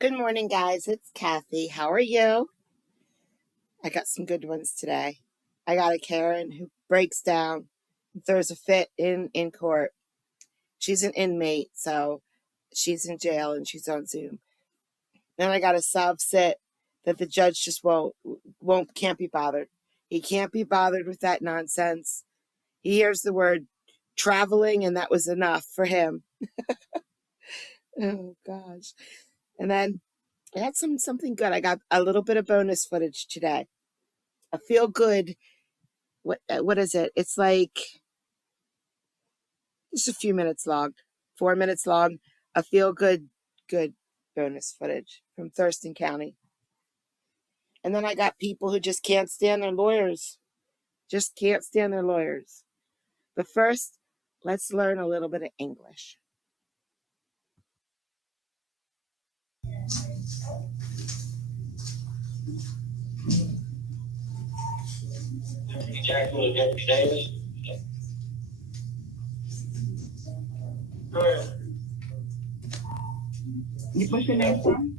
Good morning, guys. It's Kathy. How are you? I got some good ones today. I got a Karen who breaks down and throws a fit in court. She's an inmate, so she's in jail and she's on Zoom. Then I got a sob sit that the judge just can't be bothered. He can't be bothered with that nonsense. He hears the word traveling, and that was enough for him. Oh gosh. And then I had something good. I got a little bit of bonus footage today. A feel good. What is it? It's like just a few minutes long, 4 minutes long. A feel good bonus footage from Thurston County. And then I got people who just can't stand their lawyers. Just can't stand their lawyers. But first, let's learn a little bit of English. Deputy Davis. Go ahead. What's your name, son?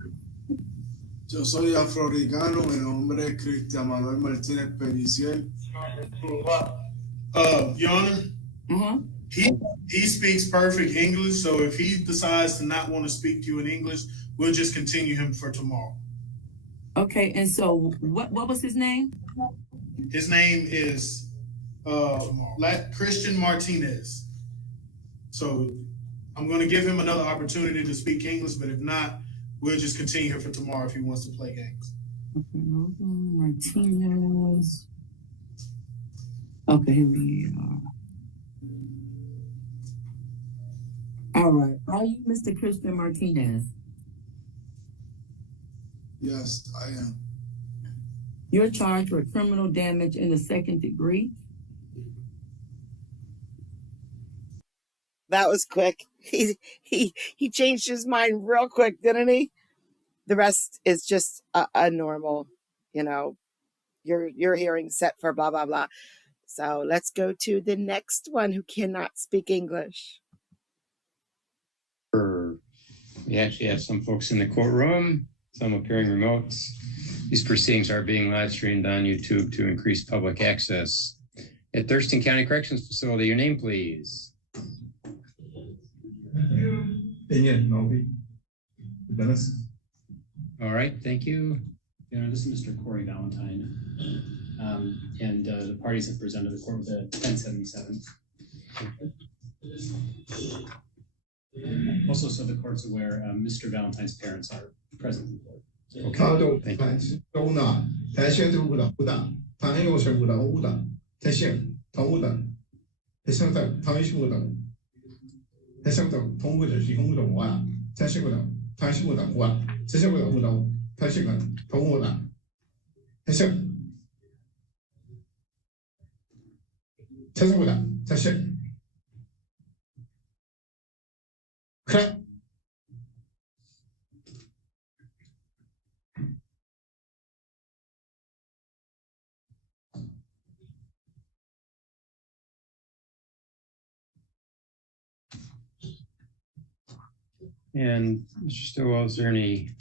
Yo soy afroamericano, mi nombre es Cristian Manuel Martínez Peniciel. Your Honor, he speaks perfect English, so if he decides to not want to speak to you in English, we'll just continue him for tomorrow. Okay, and so what was his name? His name is Christian Martinez. So I'm going to give him another opportunity to speak English, but if not, we'll just continue here for tomorrow if he wants to play games. Martinez. Okay, here we are. All right. Are you Mr. Christian Martinez? Yes, I am. You're charged with criminal damage in the second degree. That was quick. He changed his mind real quick, didn't he? The rest is just a normal, your hearing set for blah blah blah. So let's go to the next one who cannot speak English. We actually have some folks in the courtroom, some appearing remote. These proceedings are being live streamed on YouTube to increase public access. At Thurston County Corrections Facility, your name, please. All right, thank you. This is Mr. Corey Valentine, and the parties have presented the court with a 1077. Also, so the court's aware, Mr. Valentine's parents are present in court. Okay, thank you. And Mr. Stillwell, is there any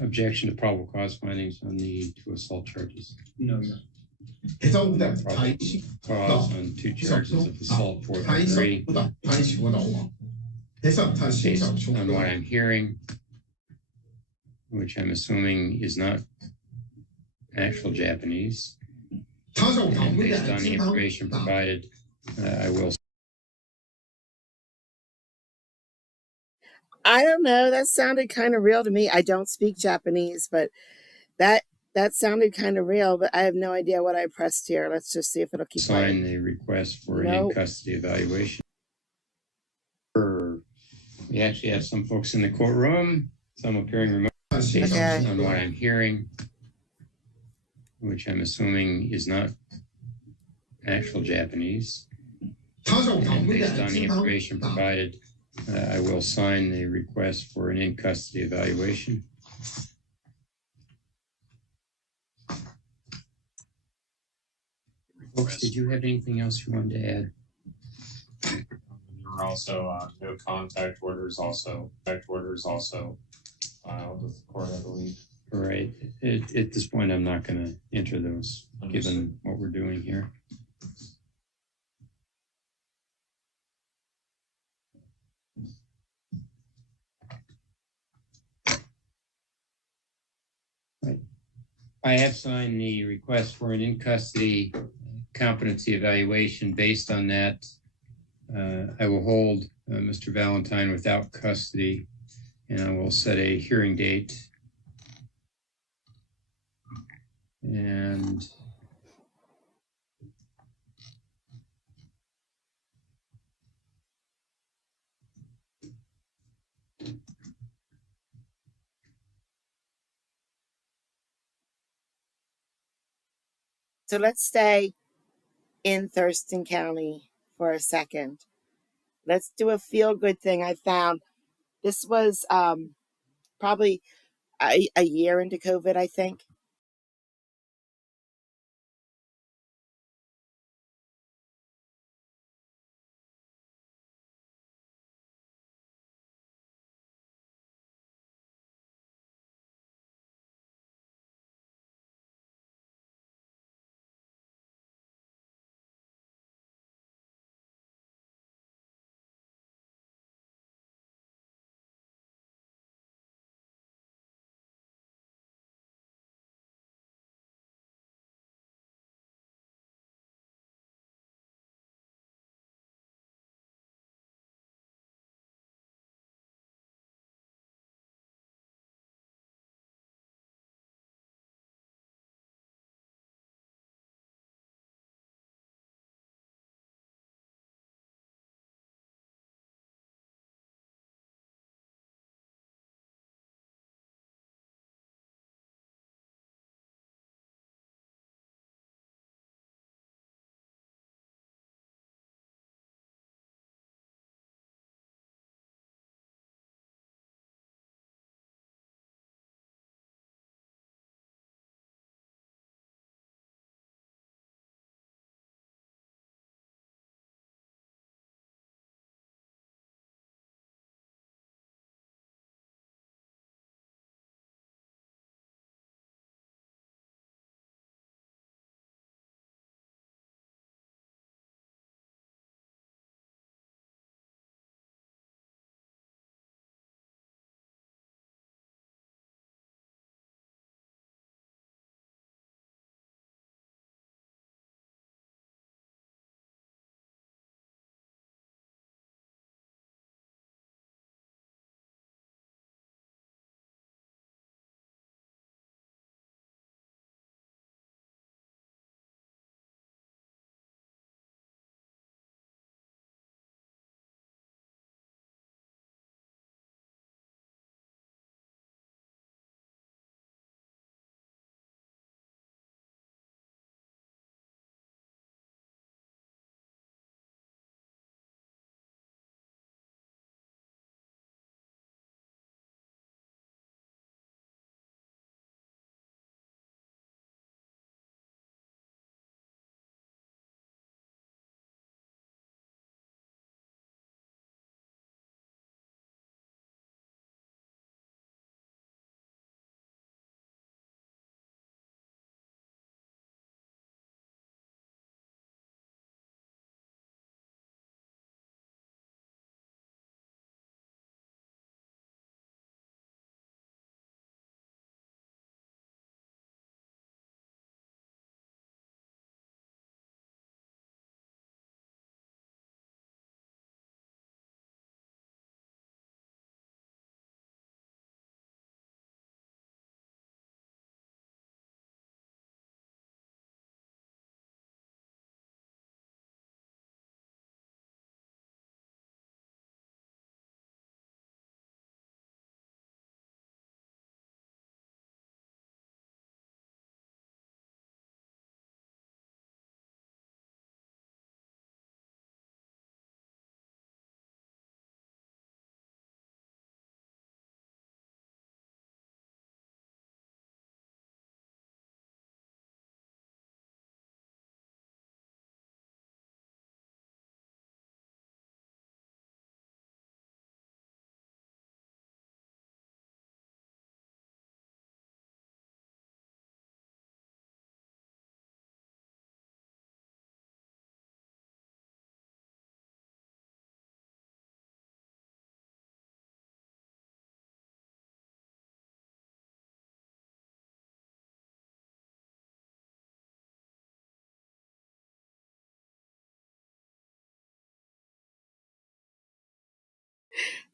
objection to probable cause findings on the two assault charges? No, sir. Cause on two charges of assault for three. Based on what I'm hearing, which I'm assuming is not actual Japanese, and based on the information provided, I will. I don't know. That sounded kind of real to me. I don't speak Japanese, but that sounded kind of real, but I have no idea what I pressed here. Let's just see if it'll keep sign the request for an in-custody evaluation. We actually have some folks in the courtroom, some appearing remote. Based on what I'm hearing, which I'm assuming is not actual Japanese, and based on the information provided, I will sign the request for an in-custody evaluation. Folks, did you have anything else you wanted to add? There were also no contact orders, also filed with the court, I believe. Right. At this point, I'm not going to enter those, given what we're doing here. Right. I have signed the request for an in-custody competency evaluation. Based on that, I will hold Mr. Valentine without custody, and I will set a hearing date. And So let's stay in Thurston County for a second. Let's do a feel-good thing. I found this was probably a year into COVID, I think.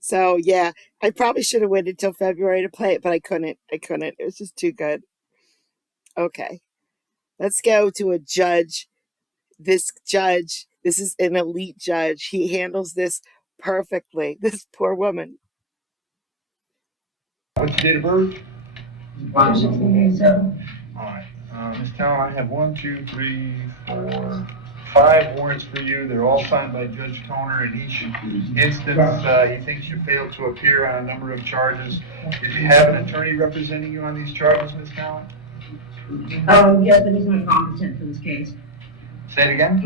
So yeah, I probably should have waited till February to play it, but I couldn't. It was just too good. Okay, let's go to a judge. This is an elite judge. He handles this perfectly. This poor woman. What's your date of birth? 16887. All right. Ms. Town, I have 1, 2, 3, 4, 5 warrants for you. They're all signed by Judge Toner. In each instance, he thinks you failed to appear on a number of charges. Did you have an attorney representing you on these charges, Ms. Town? Yes, but he's not competent for this case. Say it again?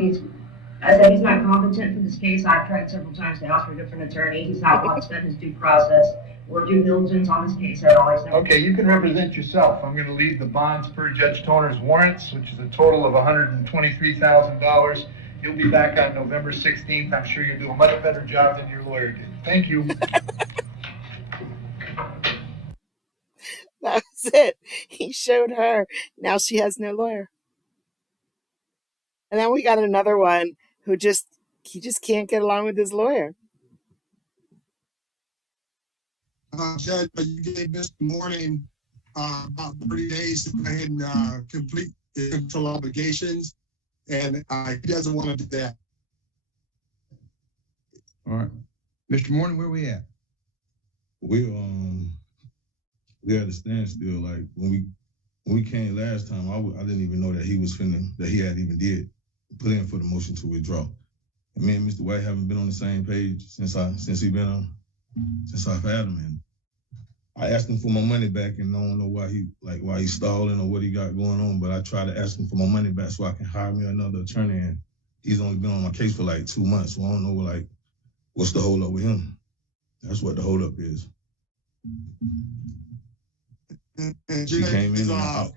I said he's not competent for this case. I've tried several times to ask for a different attorney. He's not once spent his due process or due diligence on this case at all. Okay, you can represent yourself. I'm going to leave the bonds per Judge Toner's warrants, which is a total of $123,000. You'll be back on November 16th. I'm sure you'll do a much better job than your lawyer did. Thank you. That was it. He showed her. Now she has no lawyer. And then we got another one who just can't get along with his lawyer. Judge, you gave Mr. Morning about 30 days to go ahead and complete the control obligations, and he doesn't want to do that. All right, Mr. Morning, where we at? We at a standstill. Like when we came last time, I didn't even know that he had even did put in for the motion to withdraw. And me and Mr. White haven't been on the same page since I've had him. And I asked him for my money back, and I don't know why he's stalling or what he got going on. But I tried to ask him for my money back so I can hire me another attorney. And he's only been on my case for like 2 months, so I don't know what's the hold up with him. That's what the hold up is. And She came in and out.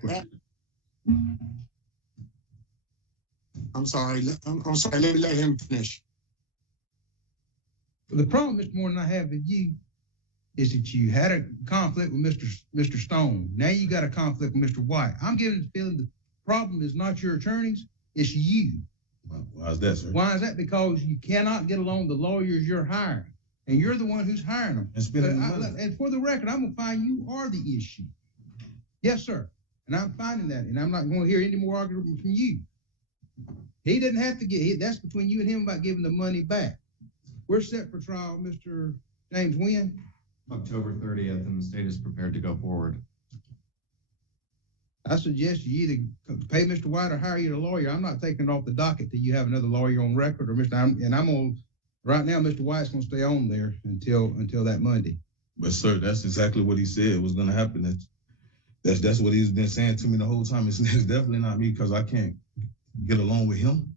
I'm sorry. Let me let him finish. The problem, Mr. Morning, I have with you is that you had a conflict with Mr. Stone. Now you got a conflict with Mr. White. I'm getting the feeling the problem is not your attorneys, it's you. Why is that, sir? Why is that? Because you cannot get along with the lawyers you're hiring, and you're the one who's hiring them. And for the record, I'm gonna find you are the issue. Yes, sir. And I'm finding that, and I'm not going to hear any more argument from you. He doesn't have to get. That's between you and him about giving the money back. We're set for trial, Mr. James, when? October 30th, and the state is prepared to go forward. I suggest you either pay Mr. White or hire you a lawyer. I'm not taking it off the docket till you have another lawyer on record, or right now, Mr. White's going to stay on there until that Monday. But sir, that's exactly what he said was going to happen. That's what he's been saying to me the whole time. It's definitely not me because I can't get along with him.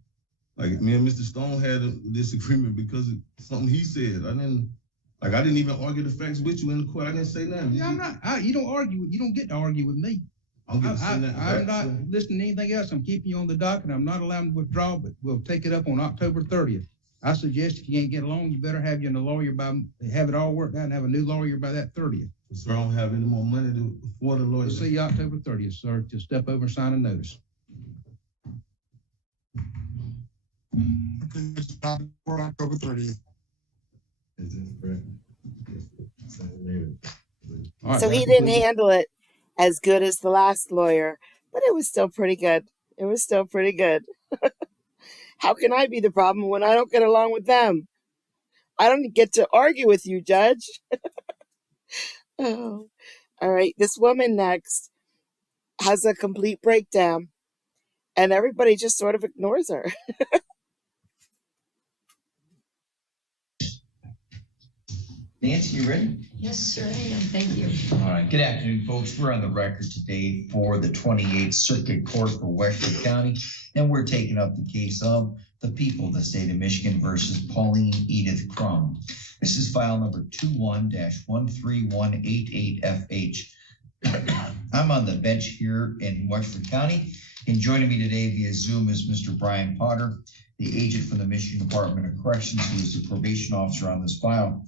Like me and Mr. Stone had a disagreement because of something he said. I didn't even argue the facts with you in the court. I didn't say nothing. Yeah, you don't argue. You don't get to argue with me. I'm not listening to anything else. I'm keeping you on the docket. I'm not allowed to withdraw, but we'll take it up on October 30th. I suggest if you can't get along, you better have you and the lawyer have it all worked out and have a new lawyer by that 30th. Sir, I don't have any more money for the lawyer. We'll see you October 30th, sir. Just step over and sign a notice. For October 30th. Is this correct? Right, So he didn't handle it as good as the last lawyer, but it was still pretty good. How can I be the problem when I don't get along with them? I don't get to argue with you, Judge. Oh. All right, this woman next has a complete breakdown, and everybody just sort of ignores her. Nancy, you ready? Yes, sir, I am. Thank you. All right. Good afternoon, folks. We're on the record today for the 28th Circuit Court for Westchester County, and we're taking up the case of the people of the state of Michigan versus Pauline Edith Crum. This is file number 21-13188FH. I'm on the bench here in Westchester County, and joining me today via Zoom is Mr. Brian Potter, the agent from the Michigan Department of Corrections, who is the probation officer on this file.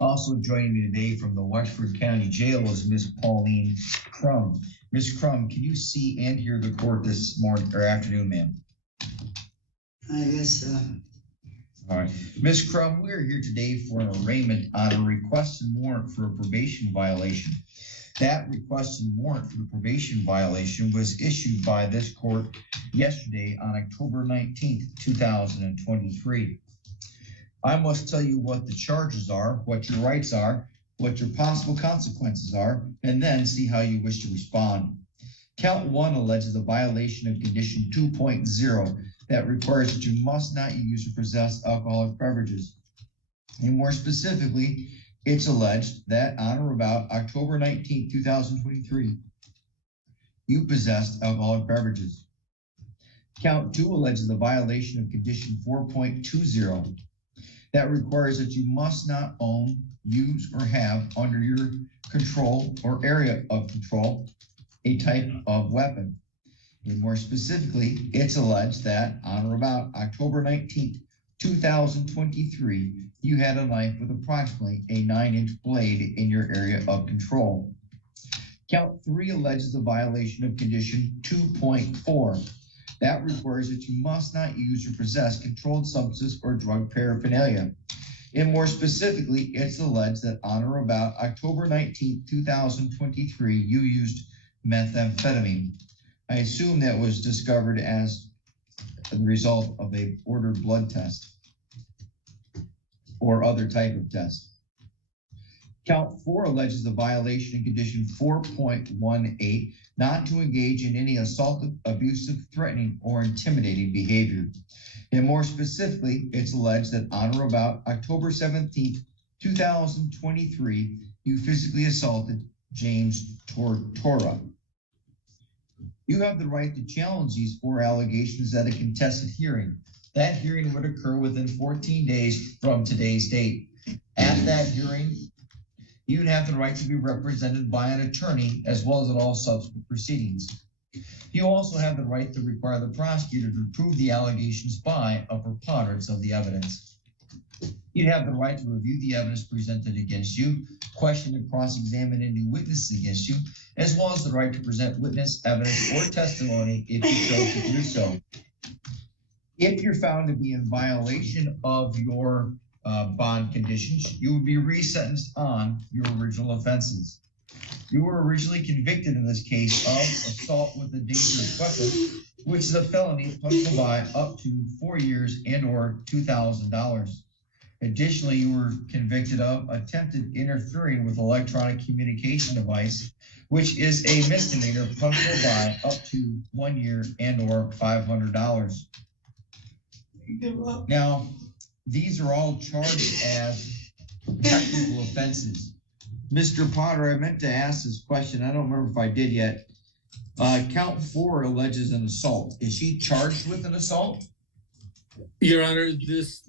Also joining me today from the Westford County Jail is Miss Pauline Crum. Miss Crum, can you see and hear the court this morning or afternoon, ma'am? I guess All right, Ms. Crum, we are here today for an arraignment on a request and warrant for a probation violation. That request and warrant for the probation violation was issued by this court yesterday on October 19th, 2023. I must tell you what the charges are, what your rights are, what your possible consequences are, and then see how you wish to respond. Count 1 alleges a violation of condition 2.0 that requires that you must not use or possess alcoholic beverages. And more specifically, it's alleged that on or about October 19, 2023, you possessed alcoholic beverages. Count 2 alleges a violation of condition 4.20 that requires that you must not own, use, or have under your control or area of control a type of weapon. And more specifically, it's alleged that on or about October 19th, 2023, you had a knife with approximately a 9-inch blade in your area of control. Count 3 alleges a violation of condition 2.4. That requires that you must not use or possess controlled substances or drug paraphernalia. And more specifically, it's alleged that on or about October 19th, 2023, you used methamphetamine. I assume that was discovered as a result of a ordered blood test or other type of test. Count 4 alleges a violation in condition 4.18, not to engage in any assaultive, abusive, threatening, or intimidating behavior. And more specifically, it's alleged that on or about October 17th, 2023, you physically assaulted James Tortora. You have the right to challenge these 4 allegations at a contested hearing. That hearing would occur within 14 days from today's date. At that hearing, you'd have the right to be represented by an attorney as well as in all subsequent proceedings. You also have the right to require the prosecutor to prove the allegations by a preponderance of the evidence. You'd have the right to review the evidence presented against you, question and cross-examine any witnesses against you, as well as the right to present witness, evidence, or testimony if you chose to do so. If you're found to be in violation of your bond conditions, you would be resentenced on your original offenses. You were originally convicted in this case of assault with a dangerous weapon, which is a felony punishable by up to 4 years and or $2,000. Additionally, you were convicted of attempted interfering with electronic communication device, which is a misdemeanor punishable by up to 1 year and or $500. Now, these are all charged as technical offenses. Mr. Potter, I meant to ask this question. I don't remember if I did yet. Count 4 alleges an assault. Is she charged with an assault? Your Honor, this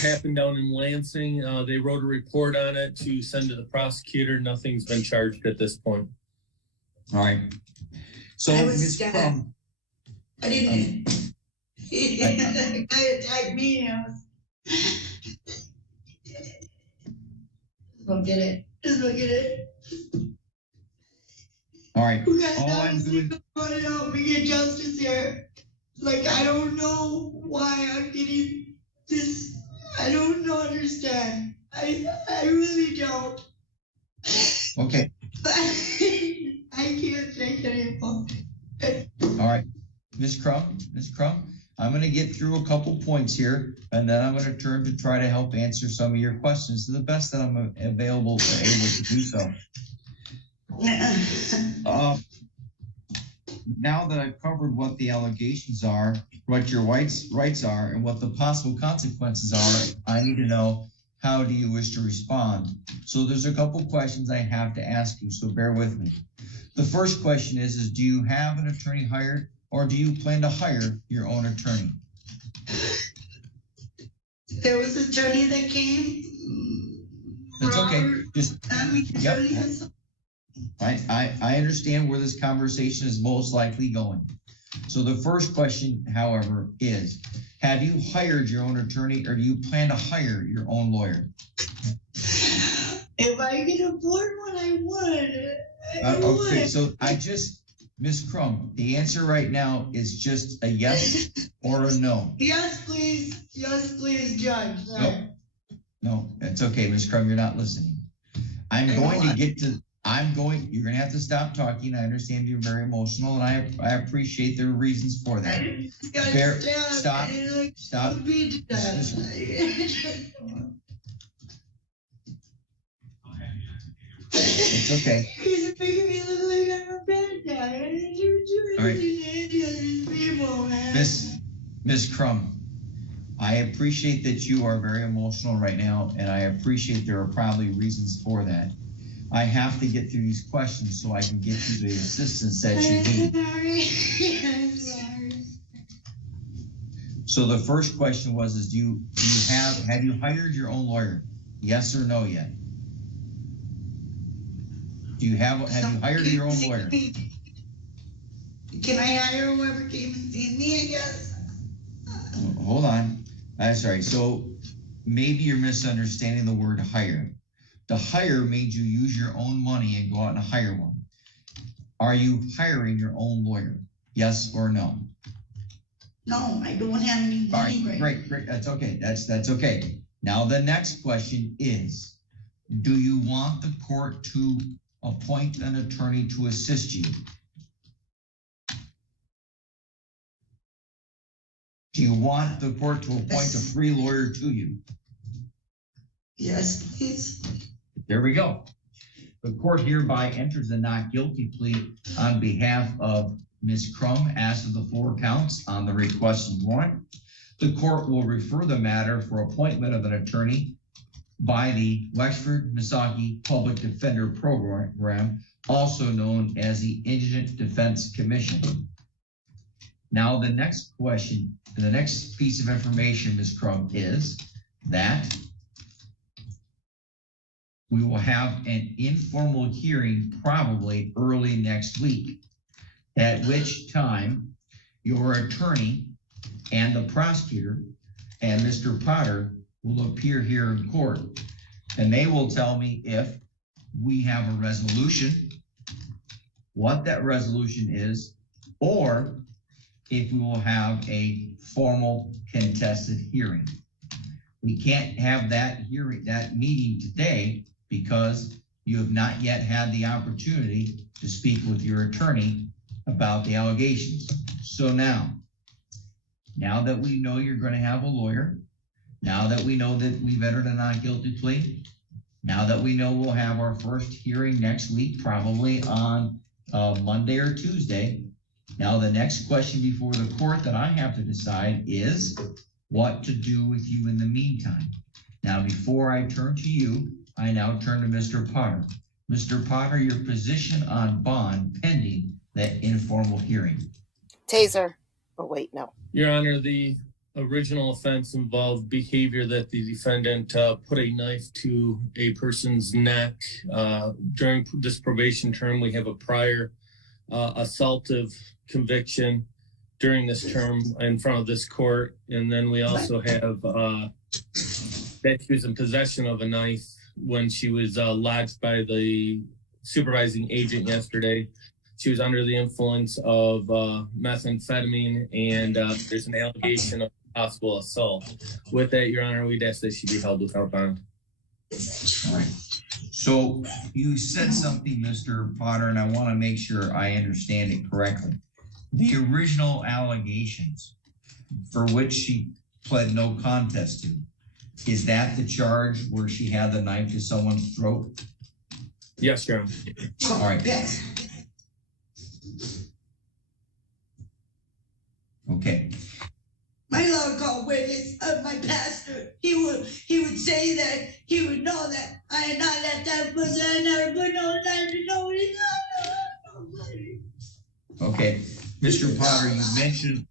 happened down in Lansing. They wrote a report on it to send to the prosecutor. Nothing's been charged at this point. All right. So, Ms. Crum. I didn't. The guy attacked me. Just don't get it. Just don't get it. All right. All I'm doing. Somebody help me get justice here. Like, I don't know why I'm getting this. I don't understand. I really don't. Okay. I can't take any more. All right. Ms. Crum, I'm going to get through a couple points here, and then I'm going to turn to try to help answer some of your questions to the best that I'm able to do so. Now that I've covered what the allegations are, what your rights are, and what the possible consequences are, I need to know, how do you wish to respond? So there's a couple questions I have to ask you, so bear with me. The first question is do you have an attorney hired, or do you plan to hire your own attorney? There was an attorney that came. That's okay. Just, yep. I understand where this conversation is most likely going. So the first question, however, is, have you hired your own attorney, or do you plan to hire your own lawyer? If I can afford one, I would. Okay, so Ms. Crum, the answer right now is just a yes or a no? Yes, please. Yes, please, Judge. Nope. No, it's okay, Ms. Crum, you're not listening. you're gonna have to stop talking. I understand you're very emotional, and I appreciate the reasons for that. Stop. It's okay. He's making me look like I'm a bad guy. I didn't do anything to these people, man. Miss Crum, I appreciate that you are very emotional right now, and I appreciate there are probably reasons for that. I have to get through these questions so I can get you the assistance that you need. I'm sorry. So the first question was, have you hired your own lawyer? Yes or no yet? Have you hired your own lawyer? Can I hire whoever came and seen me, I guess? Hold on. I'm sorry. So maybe you're misunderstanding the word hire. The hire means you use your own money and go out and hire one. Are you hiring your own lawyer? Yes or no? No, I don't have any money. All right, great. That's okay. That's okay. Now the next question is, do you want the court to appoint an attorney to assist you? Do you want the court to appoint a free lawyer to you? Yes, please. There we go. The court hereby enters a not guilty plea on behalf of Ms. Crum as to the 4 counts on the requested warrant. The court will refer the matter for appointment of an attorney by the Wexford Missaukee Public Defender Program, also known as the Indigent Defense Commission. Now, the next question, the next piece of information, Ms. Crum, is that we will have an informal hearing probably early next week, at which time your attorney and the prosecutor and Mr. Potter will appear here in court, and they will tell me if we have a resolution, what that resolution is, or if we will have a formal contested hearing. We can't have that meeting today because you have not yet had the opportunity to speak with your attorney about the allegations. So now that we know you're going to have a lawyer, now that we know that we've entered a not guilty plea, now that we know we'll have our first hearing next week, probably on Monday or Tuesday, now the next question before the court that I have to decide is what to do with you in the meantime. Now, before I turn to you, I now turn to Mr. Potter. Mr. Potter, your position on bond pending that informal hearing. Taser. Oh, wait, no. Your Honor, the original offense involved behavior that the defendant put a knife to a person's neck. During this probation term, we have a prior assaultive conviction during this term in front of this court. And then we also have that she was in possession of a knife when she was lodged by the supervising agent yesterday. She was under the influence of methamphetamine, and there's an allegation of possible assault. With that, Your Honor, we'd ask that she be held without bond. All right. So you said something, Mr. Potter, and I want to make sure I understand it correctly. The original allegations for which she pled no contest to, is that the charge where she had the knife to someone's throat? Yes, Your Honor. All right. Okay. My local witness of my pastor, he would say that he would know that I had not left that person. I never put no knife to nobody. Okay, Mr. Potter, you mentioned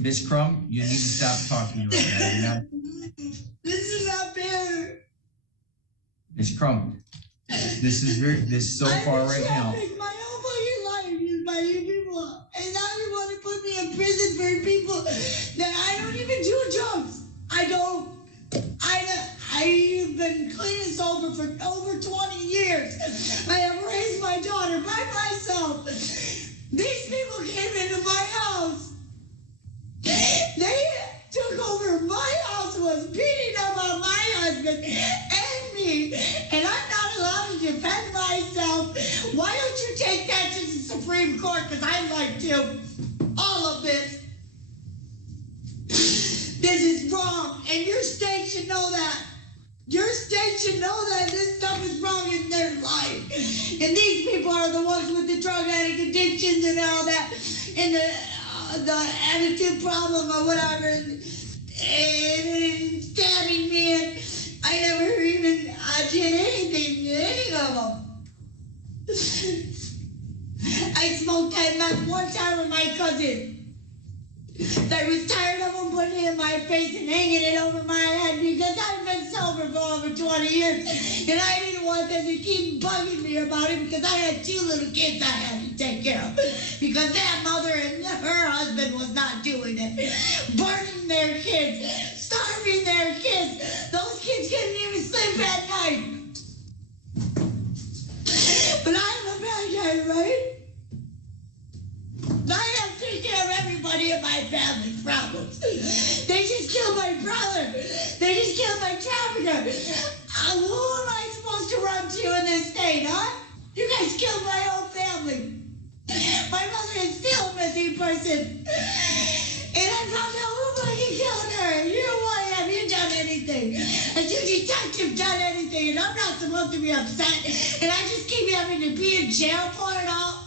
Ms. Crum. You need to stop talking right now. This is not fair. Ms. Crum, this so far right now. My whole fucking life is by you people, and now you want to put me in prison for people that I don't even do drugs. I've been clean and sober for over 20 years. I have raised my daughter by myself. These people came into my house. They was beating up on my husband and me, and I'm not allowed to defend myself. Why don't you take that to the Supreme Court? Because I'd like to. All of this. This is wrong, and your state should know that. Your state should know that this stuff is wrong in their life. And these people are the ones with the drug addict addictions and all that, and the attitude problem or whatever, and stabbing me, and I never even did anything to any of them. I smoked that meth one time with my cousin. I was tired of them putting it in my face and hanging it over my head because I've been sober for over 20 years, and I didn't want them to keep bugging me about it because I had 2 little kids I had to take care of because that mother and her husband was not doing it. Burning their kids, starving their kids. Those kids couldn't even sleep at night. But I'm a bad guy, right? I have to take care of everybody in my family's problems. They just killed my brother. They just killed my trafficker. Who am I supposed to run to in this state, huh? You guys killed my whole family. My mother is still a missing person. And I found out who fucking killed her. You know what? Have you done anything? Has your detective done anything? And I'm not supposed to be upset. And I just keep having to be in jail for it all.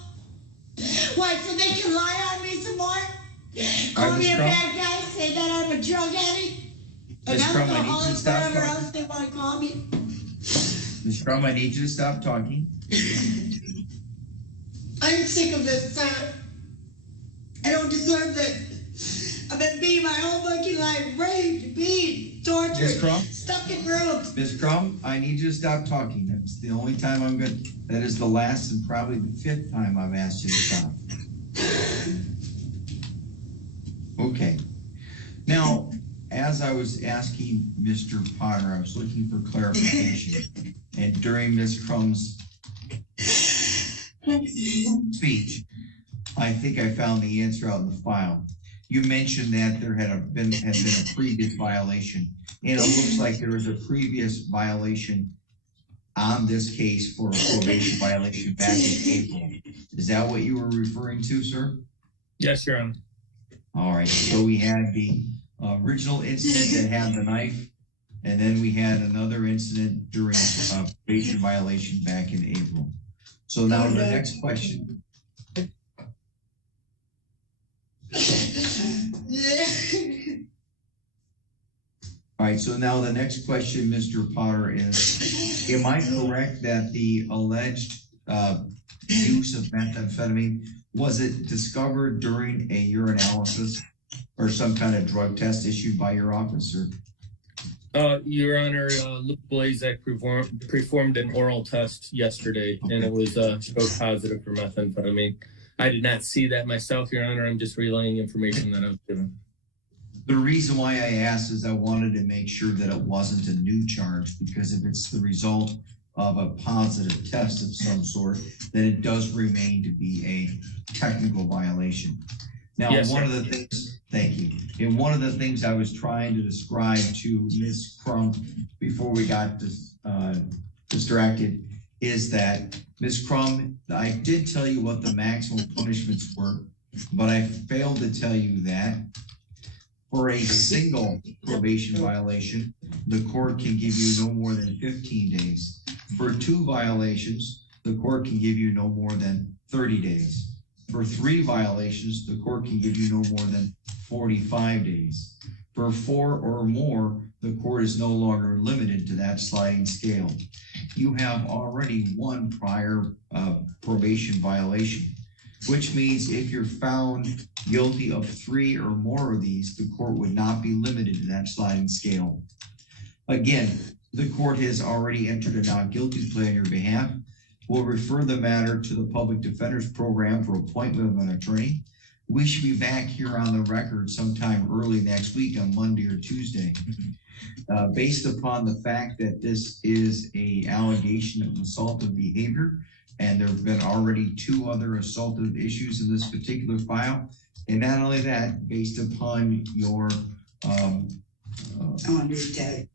What, so they can lie on me some more? Call me a bad guy, say that I'm a drug addict? An alcoholic, whatever else they want to call me? Ms. Crum, I need you to stop talking. I'm sick of this, sir. I don't deserve this. I've been beat my whole fucking life, raped, beat, tortured, Ms. Crum? stuck in rooms. Ms. Crum, I need you to stop talking. That's the only time I'm good. That is the last and probably the 5th time I've asked you to stop. Okay. Now, as I was asking Mr. Potter, I was looking for clarification. And during Ms. Crum's speech, I think I found the answer out in the file. You mentioned that there had been a previous violation, and it looks like there was a previous violation on this case for a probation violation back in April. Is that what you were referring to, sir? Yes, Your Honor. All right, so we had the original incident that had the knife, and then we had another incident during a probation violation back in April. So now the next question. All right, so now the next question, Mr. Potter, is, am I correct that the alleged use of methamphetamine, was it discovered during a urinalysis or some kind of drug test issued by your officer? Your Honor, Luke Blazek performed an oral test yesterday, and it was showed positive for methamphetamine. I did not see that myself, Your Honor. I'm just relaying information that I was given. The reason why I asked is I wanted to make sure that it wasn't a new charge, because if it's the result of a positive test of some sort, then it does remain to be a technical violation. Now, yes, one of the things, thank you. And one of the things I was trying to describe to Ms. Crump before we got distracted is that, Ms. Crump, I did tell you what the maximum punishments were, but I failed to tell you that for a single probation violation, the court can give you no more than 15 days. For 2 violations, the court can give you no more than 30 days. For 3 violations, the court can give you no more than 45 days. For 4 or more, the court is no longer limited to that sliding scale. You have already 1 prior probation violation, which means if you're found guilty of 3 or more of these, the court would not be limited to that sliding scale. Again, the court has already entered a not guilty plea on your behalf. We'll refer the matter to the Public Defenders Program for appointment of an attorney. We should be back here on the record sometime early next week on Monday or Tuesday. Based upon the fact that this is an allegation of assaultive behavior, and there have been already 2 other assaultive issues in this particular file, and not only that, based upon your I want to be dead.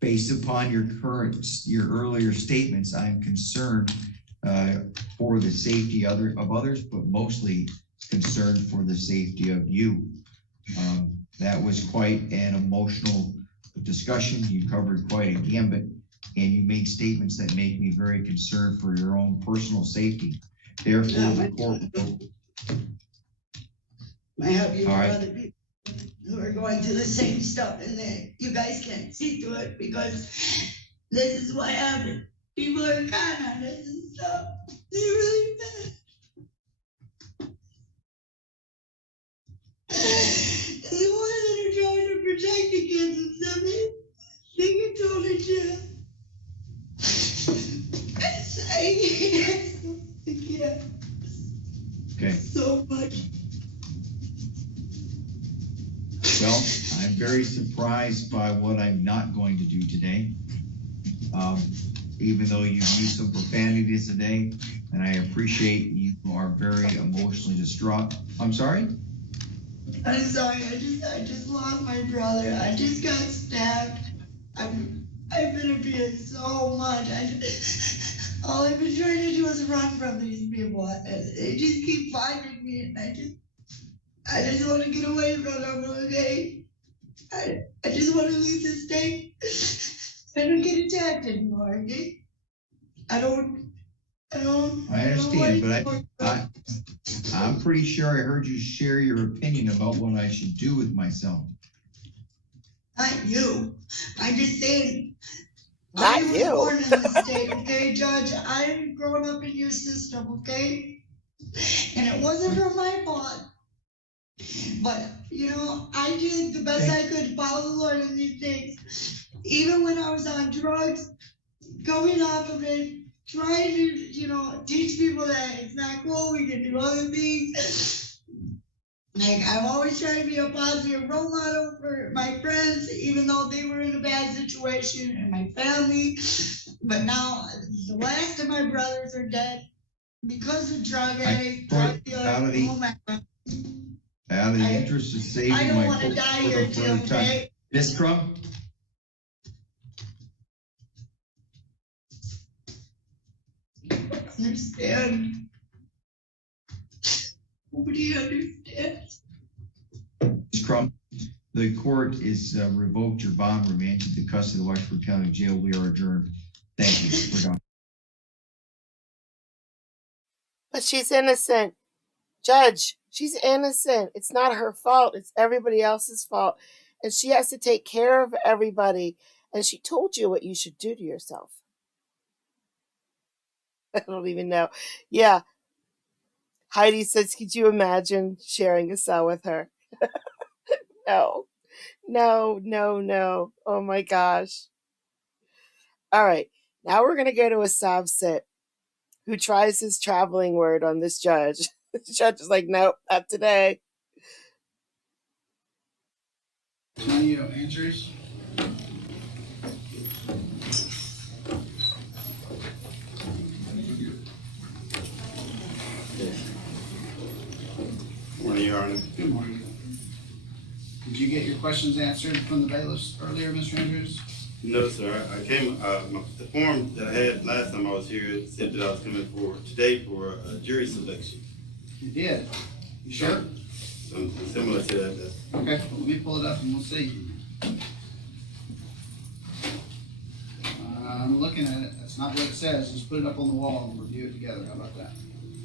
Based upon your earlier statements, I'm concerned for the safety of others, but mostly concerned for the safety of you. That was quite an emotional discussion. You covered quite a gambit, and you made statements that make me very concerned for your own personal safety. Therefore, the court. I hope you know All right. other people who are going through the same stuff, and that you guys can't see through it because this is what happened. People are kind on us and stuff. They're really bad. And the ones that are trying to protect the kids and stuff, they get thrown in jail. Okay. So much. Well, I'm very surprised by what I'm not going to do today. Even though you've used some profanities today, and I appreciate you are very emotionally distraught. I'm sorry? I'm sorry, I just lost my brother. I just got stabbed. I've been abused so much. All I've been trying to do is run from these people. They just keep finding me, and I just want to get away from them, okay? I just want to leave the state. I don't get attacked anymore, okay? I understand, but I'm pretty sure I heard you share your opinion about what I should do with myself. Not you. I'm just saying. Not I was you. born in the state, okay, Judge? I'm growing up in your system, okay? And it wasn't from my fault. But, you know, I did the best I could to follow the Lord in these things. Even when I was on drugs, coming off of it, trying to, you know, teach people that it's not cool, we can do other things. Like, I'm always trying to be a positive role model for my friends, even though they were in a bad situation, and my family. But now, the last of my brothers are dead because of drug addicts, drug dealers. Out of the interest of saving I don't my want to die here too, okay? Miss Crump? Understand. Nobody understands. Ms. Crump, the court is revoked your bond, remanded to the custody of the Washington County Jail. We are adjourned. Thank you. We're done. But she's innocent. Judge, she's innocent. It's not her fault. It's everybody else's fault. And she has to take care of everybody. And she told you what you should do to yourself. I don't even know. Yeah. Heidi says, could you imagine sharing a cell with her? No. Oh my gosh. All right. Now we're going to go to Asav Sit, who tries his traveling word on this judge. The judge is like, nope, not today. Any answers? Morning, Your Honor. Good morning. Did you get your questions answered from the bailiffs earlier, Mr. Andrews? No, sir. I came, the form that I had last time I was here said that I was coming for today for a jury selection. You did. You sure? Something similar to that. Okay, well, let me pull it up and we'll see. I'm looking at it. That's not what it says. Just put it up on the wall and review it together. How about that?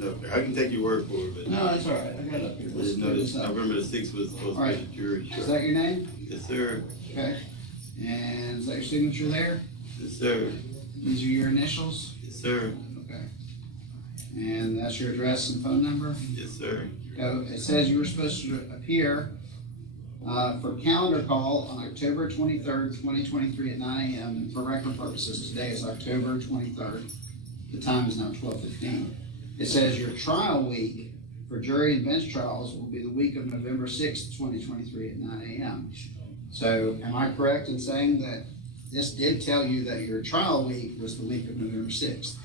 Okay, I can take your word for it, but. No, that's all right. I got it up here. Let's No, put this up. November the 6th was supposed to be the jury. Is that your name? Yes, sir. Okay. And is that your signature there? Yes, sir. These are your initials? Yes, sir. Okay. And that's your address and phone number? Yes, sir. It says you were supposed to appear for calendar call on October 23rd, 2023 at 9 a.m. And for record purposes, today is October 23rd. The time is now 12:15. It says your trial week for jury and bench trials will be the week of November 6th, 2023 at 9 a.m. So am I correct in saying that this did tell you that your trial week was the week of November 6th?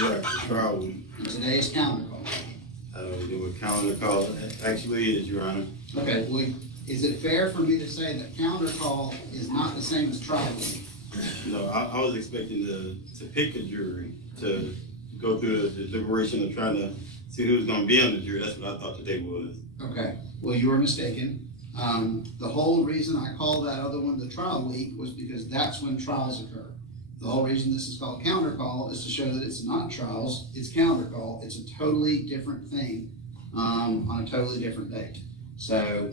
Right, the trial week. And today is calendar call. I don't know what calendar call actually is, Your Honor. Okay, well, is it fair for me to say that calendar call is not the same as trial week? No, I was expecting to pick a jury, to go through the deliberation of trying to see who's gonna be on the jury. That's what I thought today was. Okay, well, you were mistaken. The whole reason I called that other one the trial week was because that's when trials occur. The whole reason this is called counter call is to show that it's not trials, it's counter call. It's a totally different thing on a totally different date. So,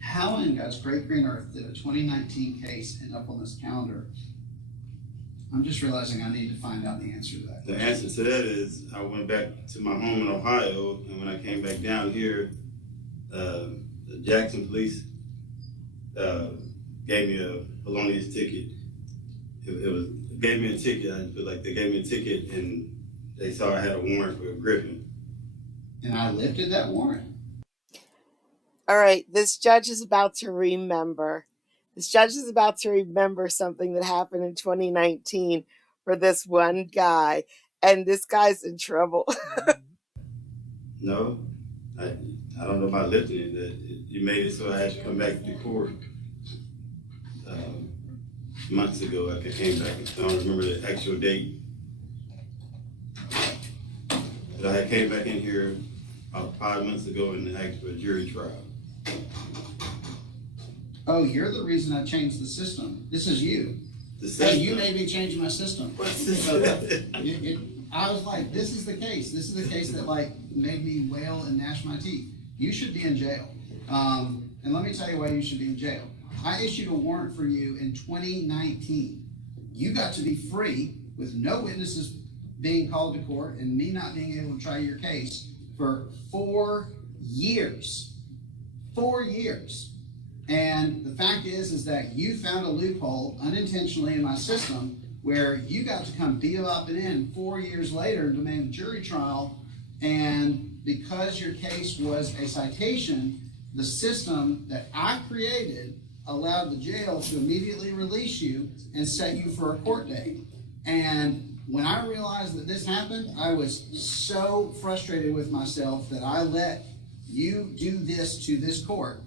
how in God's great green earth did a 2019 case end up on this calendar? I'm just realizing I need to find out the answer to that. The answer to that is I went back to my home in Ohio, and when I came back down here, the Jackson police gave me a felonious ticket. Gave me a ticket. I feel like they gave me a ticket, and they saw I had a warrant for Griffin. And I lifted that warrant. All right, this judge is about to remember. This judge is about to remember something that happened in 2019 for this one guy, and this guy's in trouble. No, I don't know about lifting it. You made it so I had to come back to court. Months ago, I came back. I don't remember the actual date. But I came back in here about 5 months ago in the actual jury trial. Oh, you're the reason I changed the system. This is you. Hey, you made me change my system. What's this? I was like, this is the case. This is the case that like made me wail and gnash my teeth. You should be in jail. And let me tell you why you should be in jail. I issued a warrant for you in 2019. You got to be free with no witnesses being called to court and me not being able to try your case for 4 years. 4 years. And the fact is that you found a loophole unintentionally in my system where you got to come bebopping in 4 years later and demand a jury trial. And because your case was a citation, the system that I created allowed the jail to immediately release you and set you for a court date. And when I realized that this happened, I was so frustrated with myself that I let you do this to this court.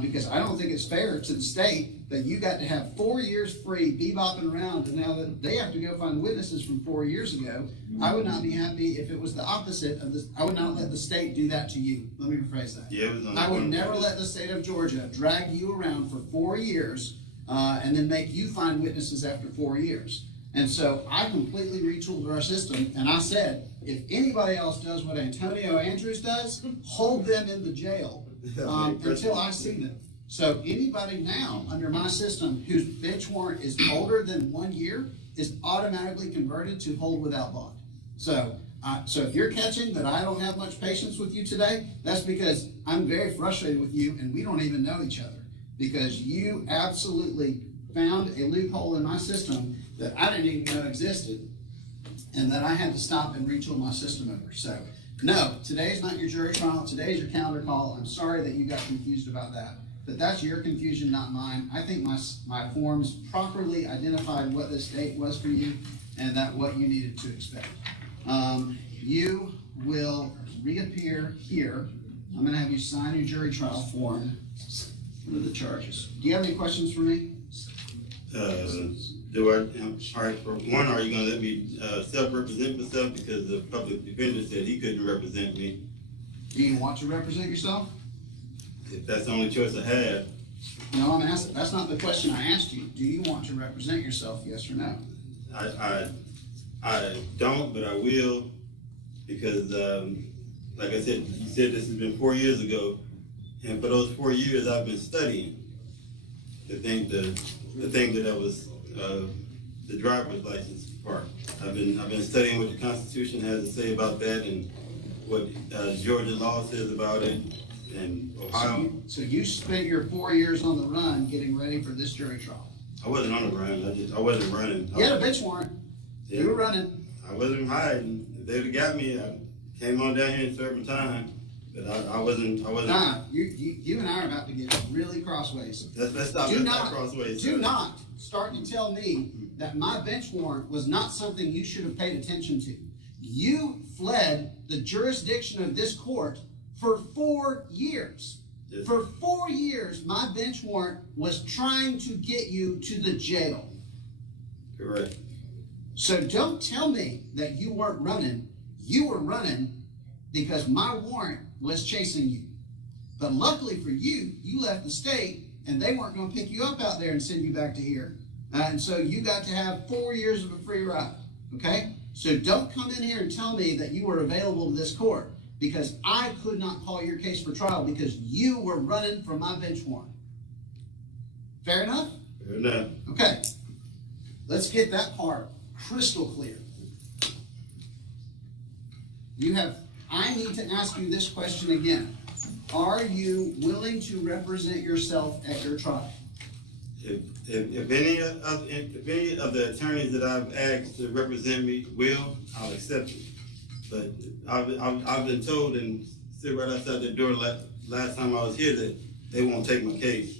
Because I don't think it's fair to the state that you got to have 4 years free bebopping around, and now that they have to go find witnesses from 4 years ago. I would not be happy if it was the opposite of this. I would not let the state do that to you. Let me rephrase that. Yeah, I would never let the state of Georgia drag you around for 4 years and then make you find witnesses after 4 years. And so I completely retooled our system, and I said, if anybody else does what Antonio Andrews does, hold them in the jail until I see them. So anybody now under my system whose bench warrant is older than 1 year is automatically converted to hold without bond. So if you're catching that I don't have much patience with you today, that's because I'm very frustrated with you and we don't even know each other, because you absolutely found a loophole in my system that I didn't even know existed and that I had to stop and retool my system over. So no, today's not your jury trial. Today's your calendar call. I'm sorry that you got confused about that, but that's your confusion, not mine. I think my forms properly identified what this date was for you and that what you needed to expect. You will reappear here. I'm going to have you sign your jury trial form. What are the charges? Do you have any questions for me? All right, for one, are you going to let me self-represent myself, because the public defender said he couldn't represent me? Do you want to represent yourself? If that's the only choice I have. No, I'm asking. That's not the question I asked you. Do you want to represent yourself, yes or no? I don't, but I will, because like I said, you said this has been 4 years ago, and for those 4 years I've been studying the thing that I was the driver's license part. I've been studying what the Constitution has to say about that and what Georgia law says about it, and Ohio. So you spent your 4 years on the run getting ready for this jury trial. I wasn't on the run. I wasn't running. You had a bench warrant. Yeah. You were running. I wasn't hiding. If they'd have got me, I came on down here and served my time. But I wasn't. Nah, you and I are about to get really crossways. Let's stop. Do Let's not crossways. Do not start to tell me that my bench warrant was not something you should have paid attention to. You fled the jurisdiction of this court for 4 years. Yes. For 4 years, my bench warrant was trying to get you to the jail. Correct. So don't tell me that you weren't running. You were running because my warrant was chasing you. But luckily for you, you left the state and they weren't going to pick you up out there and send you back to here. And so you got to have 4 years of a free ride, okay? So don't come in here and tell me that you were available to this court because I could not call your case for trial because you were running from my bench warrant. Fair enough? Fair enough. Okay. Let's get that part crystal clear. I need to ask you this question again. Are you willing to represent yourself at your trial? If any of the attorneys that I've asked to represent me will, I'll accept it. But I've been told and sit right outside the door last time I was here that they won't take my case.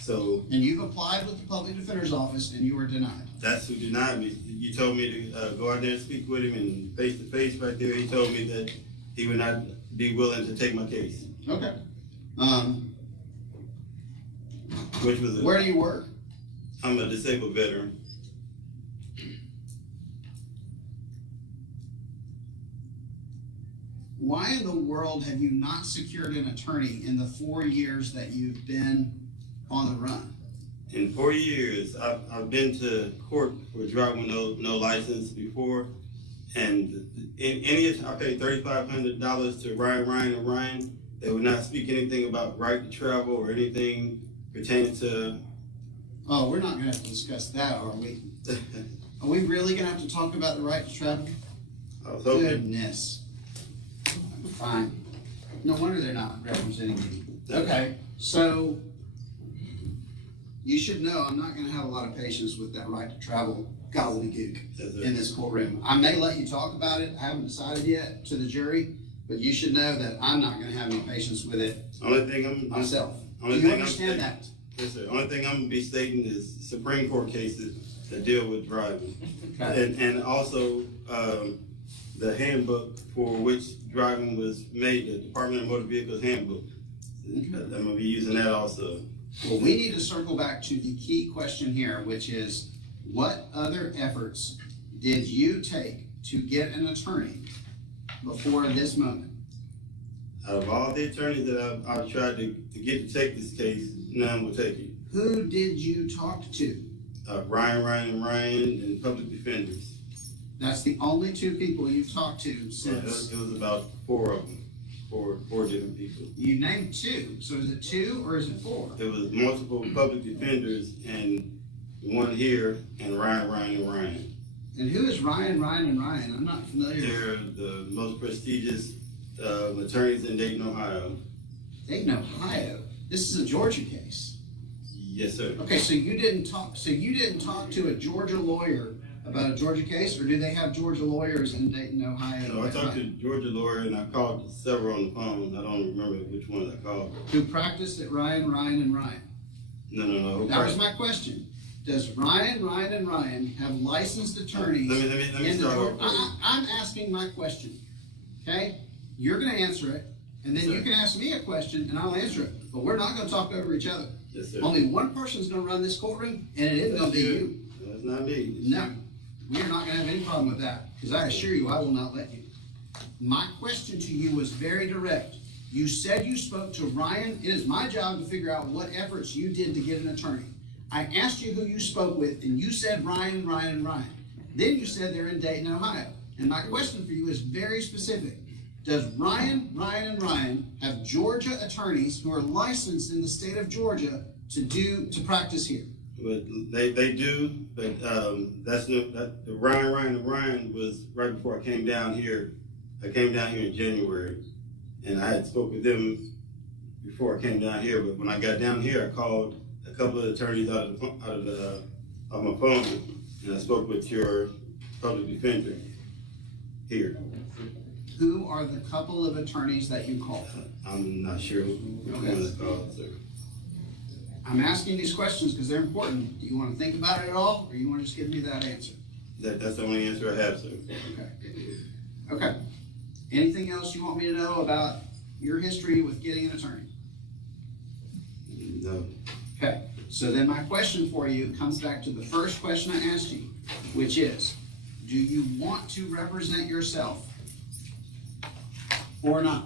So. And you've applied with the public defender's office and you were denied. That's who denied me. You told me to go out there and speak with him, and face to face right there, he told me that he would not be willing to take my case. Okay. Which was where do you work? I'm a disabled veteran. Why in the world have you not secured an attorney in the 4 years that you've been on the run? In 4 years, I've been to court for driving no license before, and I paid $3,500 to Ryan. They would not speak anything about right to travel or anything pertaining to. Oh, we're not going to have to discuss that, are we? Are we really going to have to talk about the right to travel? I was hoping. Goodness. Fine. No wonder they're not representing me. Okay, so you should know I'm not going to have a lot of patience with that right to travel gobbledygook in this courtroom. I may let you talk about it. I haven't decided yet to the jury, but you should know that I'm not going to have any patience with it myself. Do you understand that? Yes, sir. Only thing I'm going to be stating is Supreme Court cases that deal with driving. Okay. And also the handbook for which driving was made, the Department of Motor Vehicles handbook. Okay. I'm going to be using that also. Well, we need to circle back to the key question here, which is what other efforts did you take to get an attorney before this moment? Out of all the attorneys that I've tried to get to take this case, none will take it. Who did you talk to? Ryan, and public defenders. That's the only two people you've talked to since? It was about 4 of them. Four different people. You named 2, so is it 2 or is it 4? It was multiple public defenders and one here, and Ryan. And who is Ryan? I'm not familiar. They're the most prestigious attorneys in Dayton, Ohio. Dayton, Ohio? This is a Georgia case. Yes, sir. Okay, so you didn't talk to a Georgia lawyer about a Georgia case, or do they have Georgia lawyers in Dayton, Ohio? No, I talked to a Georgia lawyer and I called several on the phone. I don't remember which one I called. Who practiced at Ryan? No. That was my question. Does Ryan have licensed attorneys? Let me start over. I'm asking my question, okay? You're going to answer it, and then you can ask me a question, and I'll answer it. But we're not going to talk over each other. Yes, sir. Only one person's going to run this courtroom, and it isn't going to be you. That's not me. No. We are not going to have any problem with that, because I assure you I will not let you. My question to you was very direct. You said you spoke to Ryan. It is my job to figure out what efforts you did to get an attorney. I asked you who you spoke with, and you said Ryan. Then you said they're in Dayton, Ohio. And my question for you is very specific. Does Ryan have Georgia attorneys who are licensed in the state of Georgia to practice here? But they do, but the Ryan was right before I came down here. I came down here in January, and I had spoke with them before I came down here. But when I got down here, I called a couple of attorneys out of my phone, and I spoke with your public defender here. who are the couple of attorneys that you called? I'm not sure which one is called, sir. I'm asking these questions because they're important. Do you want to think about it at all, or you want to just give me that answer? That's the only answer I have, sir. Okay. Anything else you want me to know about your history with getting an attorney? No. Okay. So then my question for you comes back to the first question I asked you, which is, do you want to represent yourself or not?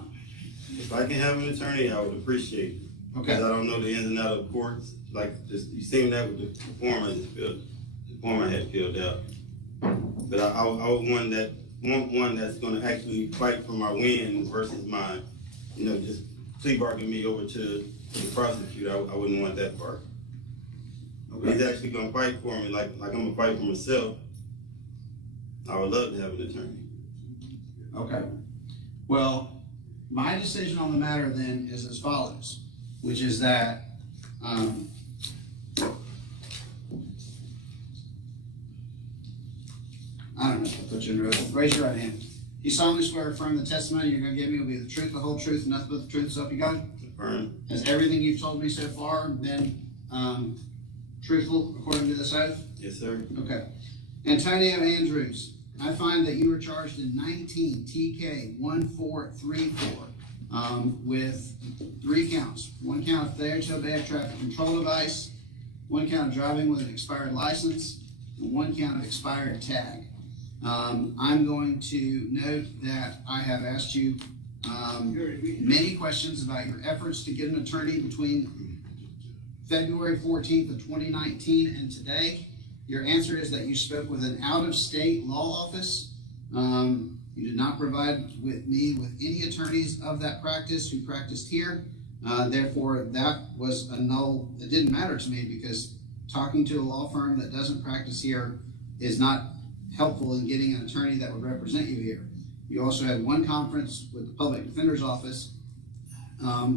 If I can have an attorney, I would appreciate it. Okay. Because I don't know the ins and outs of courts. Like, just you seen that with the form I just filled, the form I had filled out. But I would want one that's going to actually fight for my win versus my, just plea bargain me over to the prosecutor. I wouldn't want that part. Okay. He's actually going to fight for me like I'm going to fight for myself. I would love to have an attorney. Okay. Well, my decision on the matter then is as follows, which is that I don't know, I'll put you in a row. Raise your right hand. You solemnly swear or affirm the testimony you're going to give me will be the truth, the whole truth, and nothing but the truth, so help you God? Affirm. Has everything you've told me so far been truthful according to this oath? Yes, sir. Okay. Antonio Andrews, I find that you were charged in 19 TK 1434 with 3 counts. 1 count of failure to obey a traffic control device, 1 count of driving with an expired license, and 1 count of expired tag. I'm going to note that I have asked you many questions about your efforts to get an attorney between February 14th of 2019 and today. Your answer is that you spoke with an out-of-state law office. You did not provide me with any attorneys of that practice who practiced here. Therefore, that was a null. It didn't matter to me because talking to a law firm that doesn't practice here is not helpful in getting an attorney that would represent you here. You also had 1 conference with the Public Defender's Office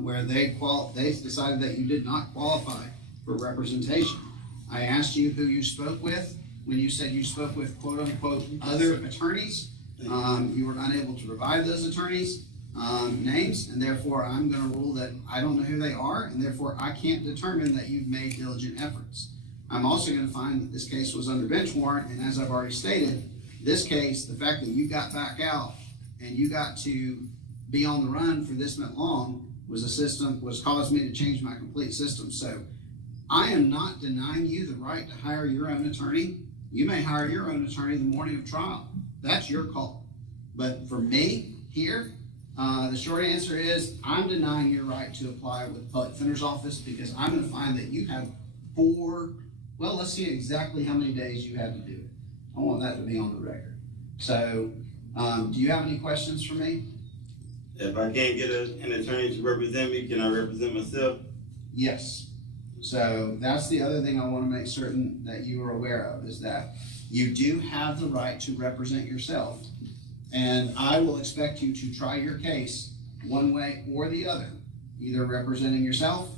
where they decided that you did not qualify for representation. I asked you who you spoke with. When you said you spoke with quote-unquote other attorneys, you were unable to provide those attorneys' names, and therefore I'm going to rule that I don't know who they are, and therefore I can't determine that you've made diligent efforts. I'm also going to find that this case was under bench warrant, and as I've already stated, this case, the fact that you got back out and you got to be on the run for this long was caused me to change my complete system. So I am not denying you the right to hire your own attorney. You may hire your own attorney the morning of trial. That's your call. But for me here, the short answer is I'm denying your right to apply with the Public Defender's Office because I'm going to find that you have 4, well, let's see exactly how many days you had to do it. I want that to be on the record. So do you have any questions for me? If I can't get an attorney to represent me, can I represent myself? Yes. So that's the other thing I want to make certain that you are aware of is that you do have the right to represent yourself. And I will expect you to try your case one way or the other, either representing yourself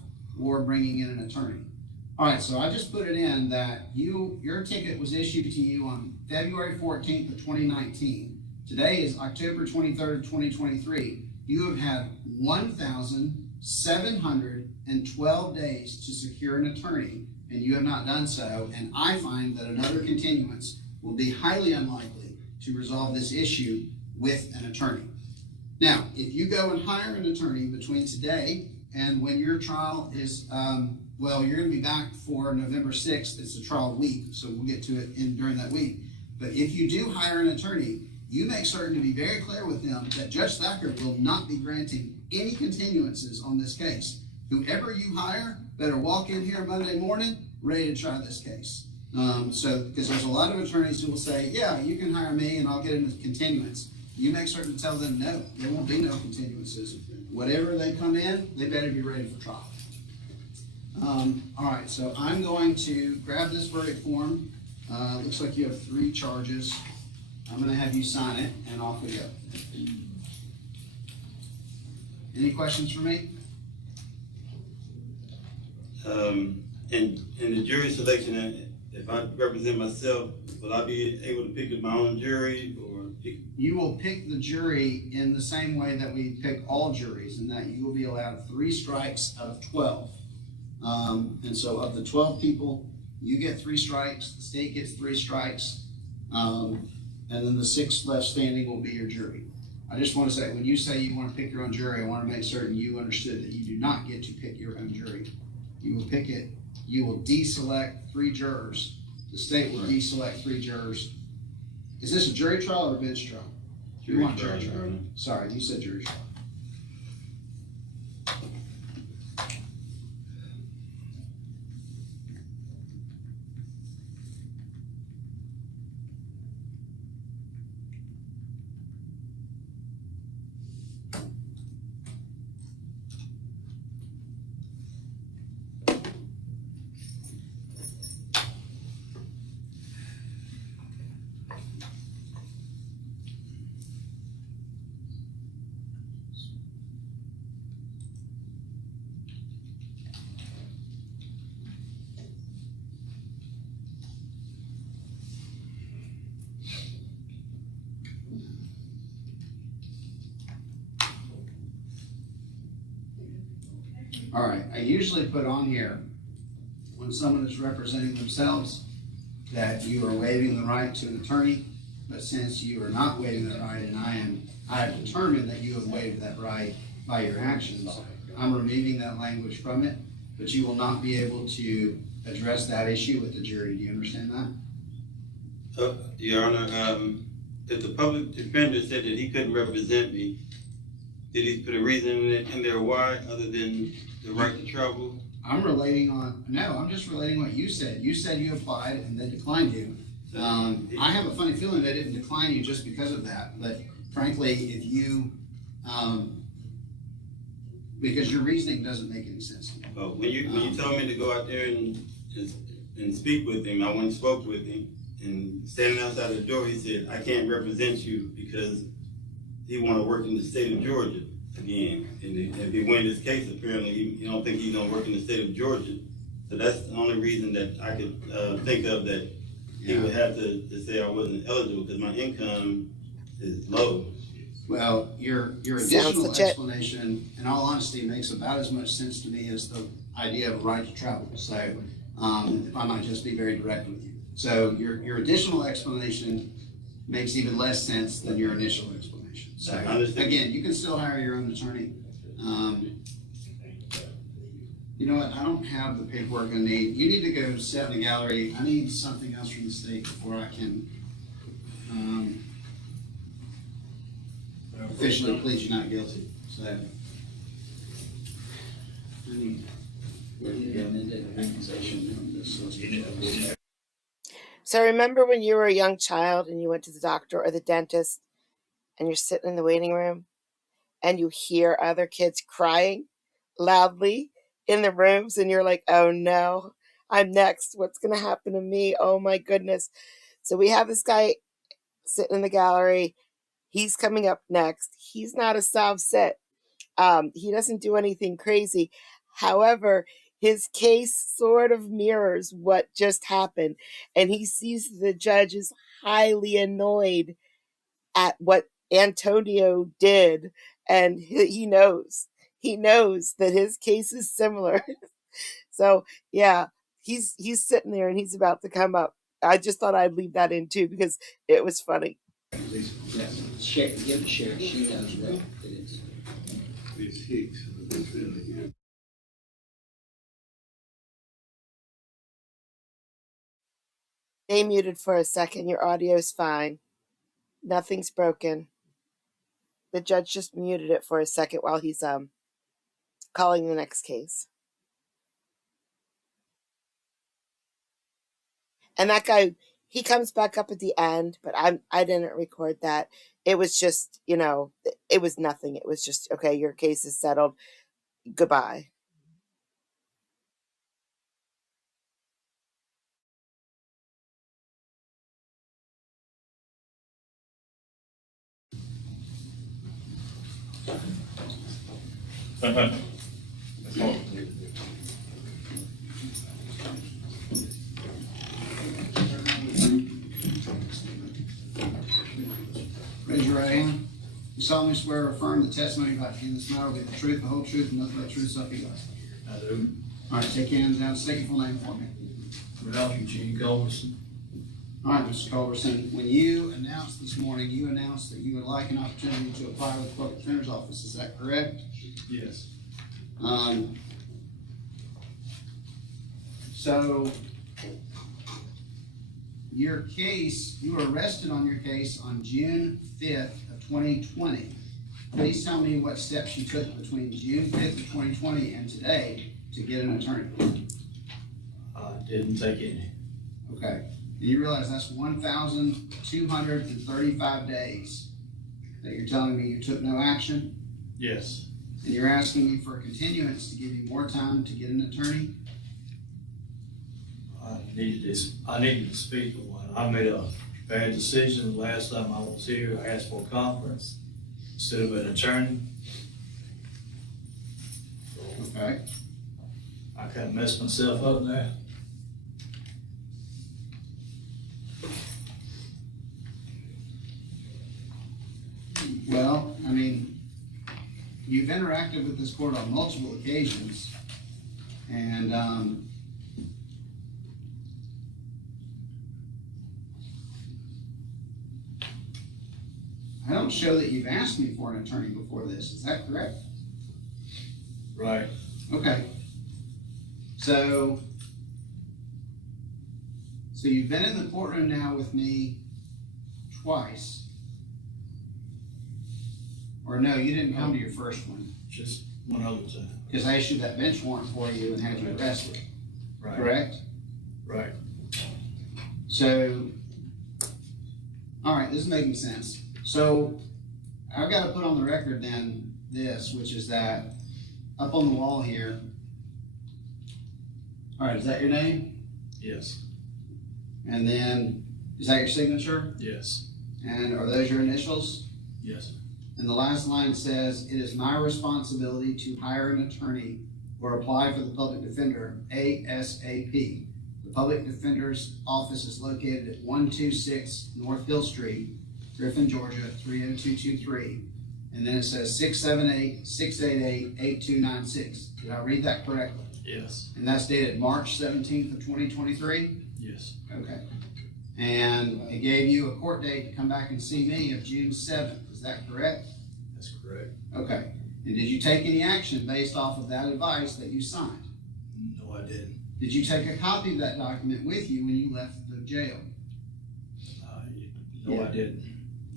or bringing in an attorney. All right, so I just put it in that your ticket was issued to you on February 14th of 2019. Today is October 23rd of 2023. You have had 1,712 days to secure an attorney, and you have not done so. And I find that another continuance will be highly unlikely to resolve this issue with an attorney. Now, if you go and hire an attorney between today and when your trial is, well, you're going to be back for November 6th. It's a trial week, so we'll get to it during that week. But if you do hire an attorney, you make certain to be very clear with them that Judge Thacker will not be granting any continuances on this case. Whoever you hire better walk in here Monday morning ready to try this case. Because there's a lot of attorneys who will say, yeah, you can hire me and I'll get into continuance. You make certain to tell them, no, there won't be no continuances. Whatever they come in, they better be ready for trial. All right, so I'm going to grab this verdict form. Looks like you have 3 charges. I'm going to have you sign it, and off we go. Any questions for me? In the jury selection, if I represent myself, will I be able to pick my own jury, or you will pick the jury in the same way that we pick all juries, in that you will be allowed 3 strikes out of 12. And so of the 12 people, you get 3 strikes, the state gets 3 strikes, and then the 6 left standing will be your jury. I just want to say, when you say you want to pick your own jury, I want to make certain you understood that you do not get to pick your own jury. You will pick it, you will deselect 3 jurors. The state will deselect 3 jurors. Is this a jury trial or a bench trial? You want jury trial? Sorry, you said jury trial. All right, I usually put on here, when someone is representing themselves, that you are waiving the right to an attorney, but since you are not waiving that right, and I have determined that you have waived that right by your actions, I'm removing that language from it, but you will not be able to address that issue with the jury. Do you understand that? Your Honor, if the public defender said that he couldn't represent me, did he put a reason in there why, other than the right to travel? I'm just relating what you said. You said you applied and they declined you. I have a funny feeling they didn't decline you just because of that. But frankly, if you, because your reasoning doesn't make any sense to me. Well, when you told me to go out there and speak with him, I went and spoke with him. And standing outside the door, he said, "I can't represent you because he want to work in the state of Georgia again. And if he win this case, apparently he don't think he's going to work in the state of Georgia. So that's the only reason that I could think of that he would have to say I wasn't eligible, because my income is low." Well, your additional explanation, in all honesty, makes about as much sense to me as the idea of a right to travel. So if I might just be very direct with you. So your additional explanation makes even less sense than your initial explanation. So again, you can still hire your own attorney. You know what? I don't have the paperwork I need. You need to go sit in the gallery. I need something else from the state before I can officially plead you not guilty. So I need an amended accusation on this. So remember when you were a young child and you went to the doctor or the dentist and you're sitting in the waiting room and you hear other kids crying loudly in the rooms and you're like, oh no, I'm next. What's going to happen to me? Oh my goodness. So we have this guy sitting in the gallery. He's coming up next. He's not a soft sit. He doesn't do anything crazy. However, his case sort of mirrors what just happened. And he sees the judge is highly annoyed at what Antonio did. And he knows that his case is similar. So yeah, he's sitting there and he's about to come up. I just thought I'd leave that in too because it was funny. Yes, give it share. She knows what it is. Stay muted for a second. Your audio's fine. Nothing's broken. The judge just muted it for a second while he's calling the next case. And that guy, he comes back up at the end, but I didn't record that. It was just, it was nothing. It was just, okay, your case is settled. Goodbye. Raise your right hand. You solemnly swear or affirm the testimony about you in this matter will be the truth, the whole truth, and nothing but the truth, so help you God. I do. All right, take your hands down. State your full name for me. Ralph Eugene Culberson. All right, Mr. Culberson, when you announced this morning, you announced that you would like an opportunity to apply with the Public Defender's Office. Is that correct? Yes. So your case, you were arrested on your case on June 5th of 2020. Please tell me what steps you took between June 5th of 2020 and today to get an attorney. I didn't take any. Okay. And you realize that's 1,235 days that you're telling me you took no action? Yes. And you're asking me for a continuance to give you more time to get an attorney? I needed to speak to one. I made a bad decision the last time I was here. I asked for a conference instead of an attorney. Okay. I kind of messed myself up there. Well, I mean, you've interacted with this court on multiple occasions, and I don't show that you've asked me for an attorney before this. Is that correct? Right. Okay. So you've been in the courtroom now with me twice. Or no, you didn't come to your first one. Just one other time. Because I issued that bench warrant for you and had you arrested. Right. Correct? Right. So, all right, this is making sense. So I've got to put on the record then this, which is that up on the wall here. All right, is that your name? Yes. And then, is that your signature? Yes. And are those your initials? Yes. And the last line says, "It is my responsibility to hire an attorney or apply for the public defender ASAP. The public defender's office is located at 126 North Hill Street, Griffin, Georgia, 30223. And then it says 678-688-8296. Did I read that correctly? Yes. And that's dated March 17th of 2023? Yes. Okay. And it gave you a court date to come back and see me of June 7th. Is that correct? That's correct. Okay. And did you take any action based off of that advice that you signed? No, I didn't. Did you take a copy of that document with you when you left the jail? No, I didn't.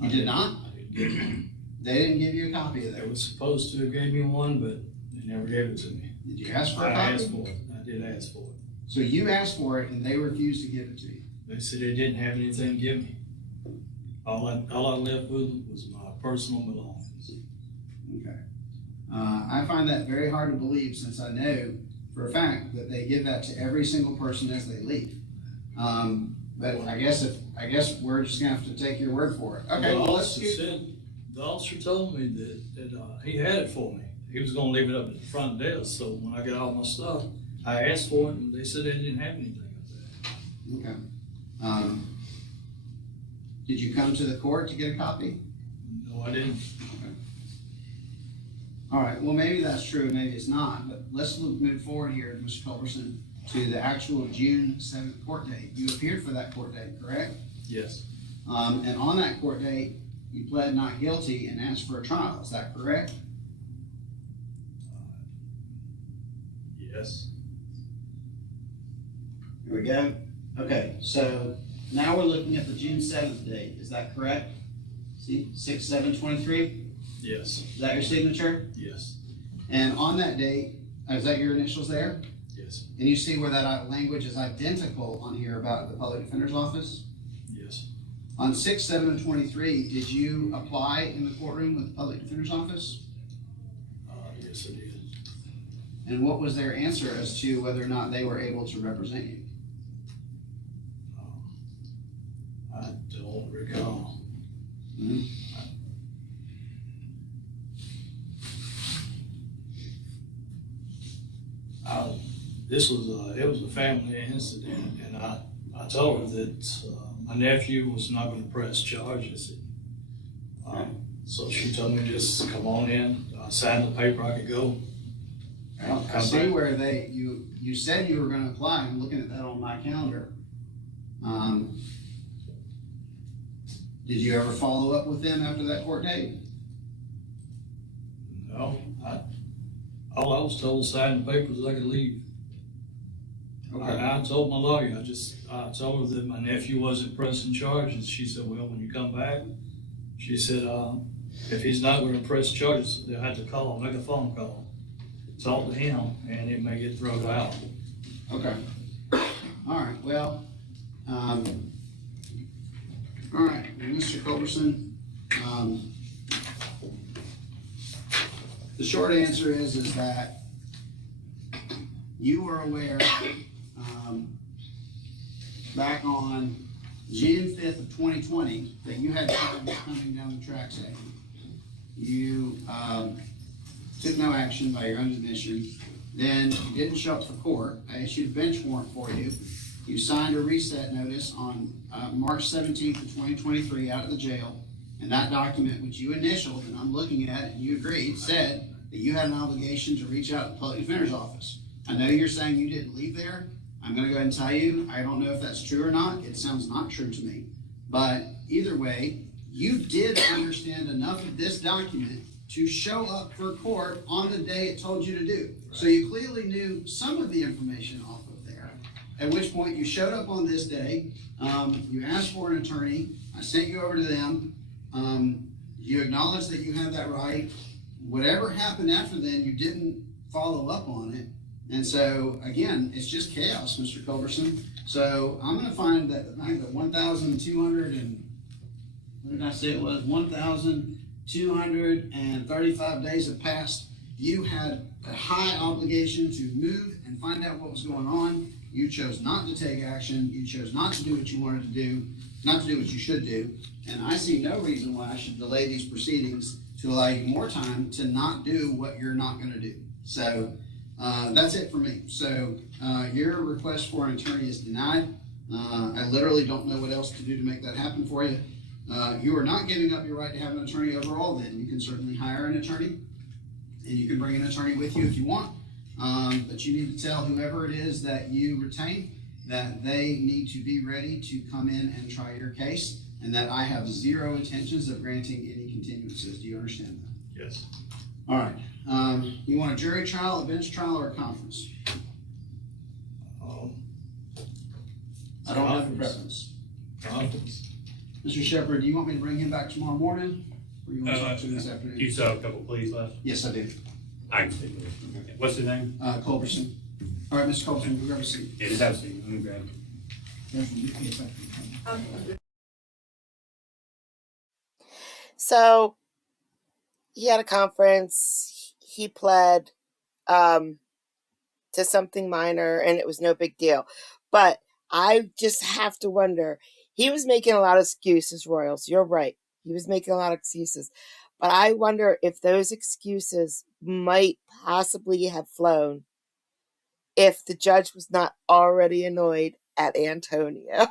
You did not? I didn't get one. They didn't give you a copy of They that? were supposed to have gave me one, but they never gave it to me. Did you ask for a I copy? asked for it. I did ask for it. So you asked for it and they refused to give it to you? They said they didn't have anything to give me. All I left with was my personal belongings. Okay. I find that very hard to believe, since I know for a fact that they give that to every single person as they leave. But I guess we're just gonna have to take your word for it. Okay. Well, The officer told me that he had it for me. He was gonna leave it up at the front desk. So when I got all my stuff, I asked for it, and they said they didn't have anything up there. Okay. Did you come to the court to get a copy? No, I didn't. Okay. All right, well, maybe that's true, maybe it's not, but let's move forward here, Mr. Culberson, to the actual June 7th court date. You appeared for that court date, correct? Yes. And on that court date, you pled not guilty and asked for a trial, is that correct? Yes. Here we go. Okay, so now we're looking at the June 7th date, is that correct? See, 6/7/23? Yes. Is that your signature? Yes. And on that date, is that your initials there? Yes. And you see where that language is identical on here about the public defender's office? Yes. On 6/7/23, did you apply in the courtroom with the public defender's office? Yes, I did. And what was their answer as to whether or not they were able to represent you? I don't recall. Mm-hmm. It was a family incident, and I told her that my nephew was not going to press charges. So she told me just come on in, sign the paper, I could go. Well, I see where you said you were gonna apply. I'm looking at that on my calendar. Did you ever follow up with them after that court date? No, all I was told was sign the papers, I could leave. Okay. I told my lawyer, I told her that my nephew wasn't pressing charges. She said, well, when you come back, she said, if he's not gonna press charges, they'll have to call, make a phone call, talk to him, and it may get thrown out. Okay. All right, well, all right, Mr. Culberson, the short answer is that you were aware, back on June 5th of 2020, that you had charges coming down the track saying you took no action by your own admission. Then you didn't show up for court. I issued a bench warrant for you. You signed a reset notice on March 17th of 2023 out of the jail. And that document, which you initialed, and I'm looking at it, and you agreed, said that you had an obligation to reach out to the public defender's office. I know you're saying you didn't leave there. I'm going to go ahead and tell you, I don't know if that's true or not. It sounds not true to me. But either way, you did understand enough of this document to show up for court on the day it told you to do. Right. So you clearly knew some of the information off of there, at which point you showed up on this day. You asked for an attorney. I sent you over to them. You acknowledged that you had that right. Whatever happened after then, you didn't follow up on it. And so, again, it's just chaos, Mr. Culberson. So I'm going to find that I think that 1,200 and, what did I say it was? 1,235 days have passed. You had a high obligation to move and find out what was going on. You chose not to take action. You chose not to do what you wanted to do, not to do what you should do. And I see no reason why I should delay these proceedings to allow you more time to not do what you're not going to do. So that's it for me. So your request for an attorney is denied. I literally don't know what else to do to make that happen for you. You are not giving up your right to have an attorney overall then. You can certainly hire an attorney, and you can bring an attorney with you if you want. But you need to tell whoever it is that you retain that they need to be ready to come in and try your case, and that I have zero intentions of granting any continuances. Do you understand that? Yes. All right. You want a jury trial, a bench trial, or a conference? I don't have a preference. Conference. Mr. Shepard, do you want me to bring him back tomorrow morning, or you want to talk to him this afternoon? You saw a couple pleas left? Yes, I did. I can speak with it. Okay. What's his name? Culberson. All right, Mr. Culberson, grab a seat. Yeah, just have a seat. Let me grab it. So he had a conference. He pled to something minor, and it was no big deal. But I just have to wonder, he was making a lot of excuses, Royals. You're right. He was making a lot of excuses. But I wonder if those excuses might possibly have flown if the judge was not already annoyed at Antonio.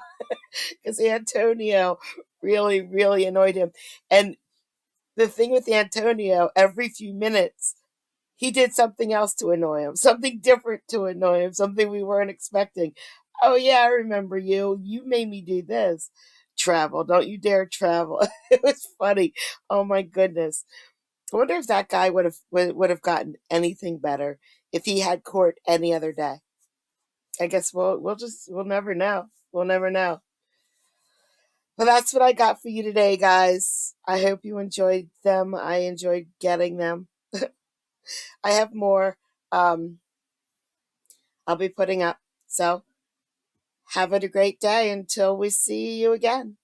Because Antonio really, really annoyed him. And the thing with Antonio, every few minutes, he did something else to annoy him, something different to annoy him, something we weren't expecting. Oh, yeah, I remember you. You made me do this. Travel. Don't you dare travel. It was funny. Oh, my goodness. I wonder if that guy would have gotten anything better if he had court any other day. I guess we'll never know. We'll never know. Well, that's what I got for you today, guys. I hope you enjoyed them. I enjoyed getting them. I have more I'll be putting up. So have a great day until we see you again.